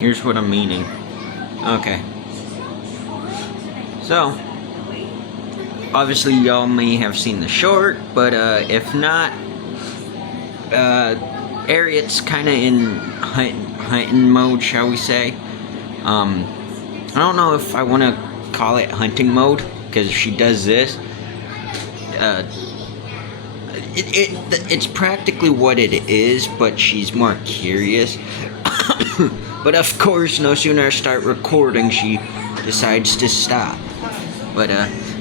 Here's what I'm meaning. Okay. So, obviously y'all may have seen the short, but if not, Ariet's kinda in hunting mode, shall we say. I don't know if I want to call it hunting mode, because she does this. It's practically what it is, but she's more curious. But of course, no sooner I start recording, she decides to stop. But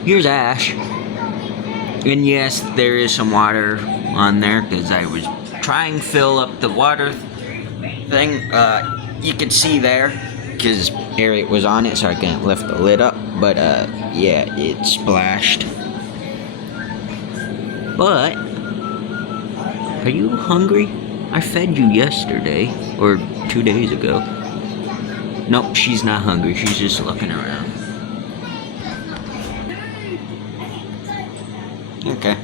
here's Ash. And yes, there is some water on there, because I was trying to fill up the water thing. You can see there, because Ariet was on it, so I couldn't lift the lid up. But yeah, it splashed. But are you hungry? I fed you yesterday, or 2 days ago. Nope, she's not hungry, she's just looking around. Okay.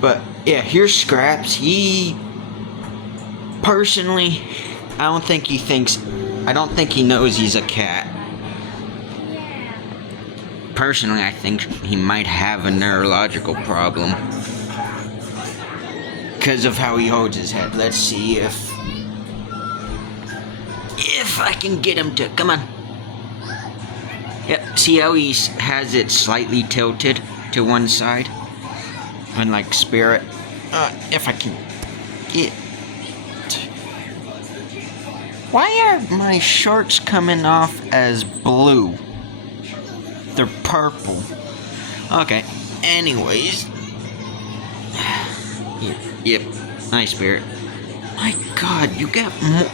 But, yeah, here's Scraps. Personally, I don't think he knows he's a cat. Personally, I think he might have a neurological problem. Because of how he holds his head. Let's see if I can get him to, come on. Yep, see how he has it slightly tilted to one side? Unlike Spirit. If I can get... Why are my shorts coming off as blue? They're purple. Okay, anyways. Yep, nice, Spirit. My god, you got more...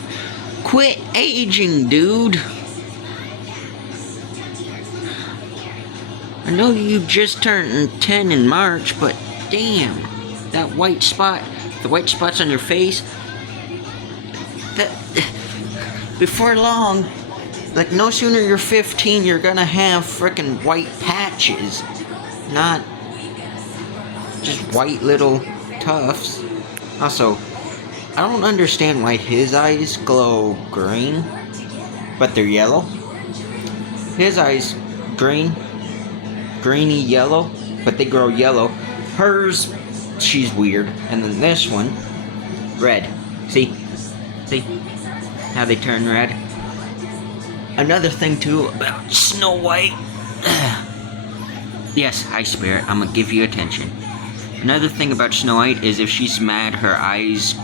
Quit aging, dude. I know you just turned 10 in March, but damn, that white spot, the white spots on your face, that, before long, like no sooner you're 15, you're gonna have frickin' white patches, not just white little tufts. Also, I don't understand why his eyes glow green, but they're yellow. His eyes greeny yellow, but they grow yellow. Hers, she's weird. And then this one, red. See how they turn red? Another thing too about Snow White. Yes, hi Spirit, I'm gonna give you attention. Another thing about Snow White is if she's mad, her eyes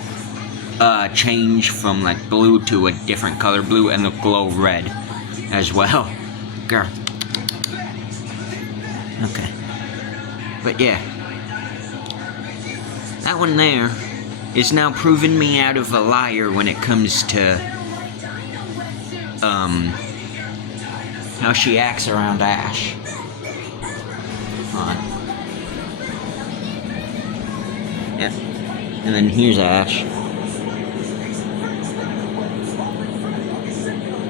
change from like blue to a different color blue, and they'll glow red as well. Girl. Okay. But yeah. That one there is now proving me out of a liar when it comes to how she acts around Ash. On. Yeah. And then here's Ash.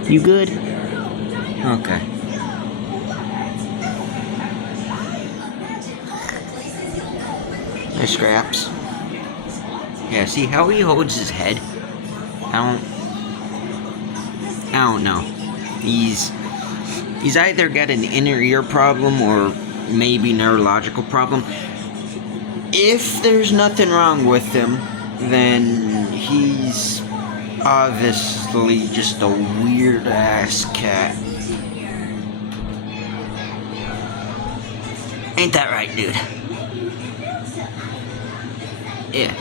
You good? Okay. There's Scraps. Yeah, see how he holds his head? I don't know. He's either got an inner ear problem or maybe neurological problem. If there's nothing wrong with him, then he's obviously just a weird ass cat. Ain't that right, dude? Yeah.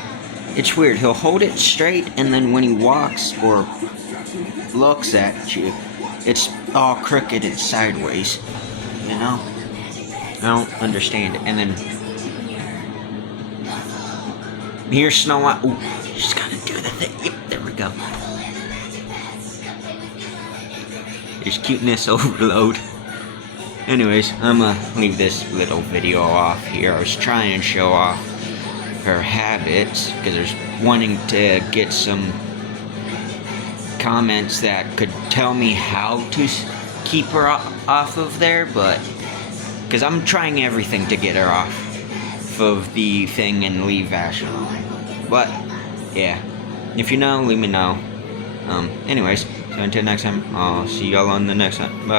It's weird. He'll hold it straight, and then when he walks or looks at you, it's all crooked and sideways. You know? I don't understand it. And then here's Snow White. Ooh, she's gotta do the thing. Yep, there we go. There's cuteness overload. Anyways, I'm gonna leave this little video off here. I was trying to show off her habits, because I was wanting to get some comments that could tell me how to keep her off of there, but because I'm trying everything to get her off of the thing and leave Ash alone. But yeah, if you know, let me know. Anyways, so until next time, I'll see y'all on the next one. Bye.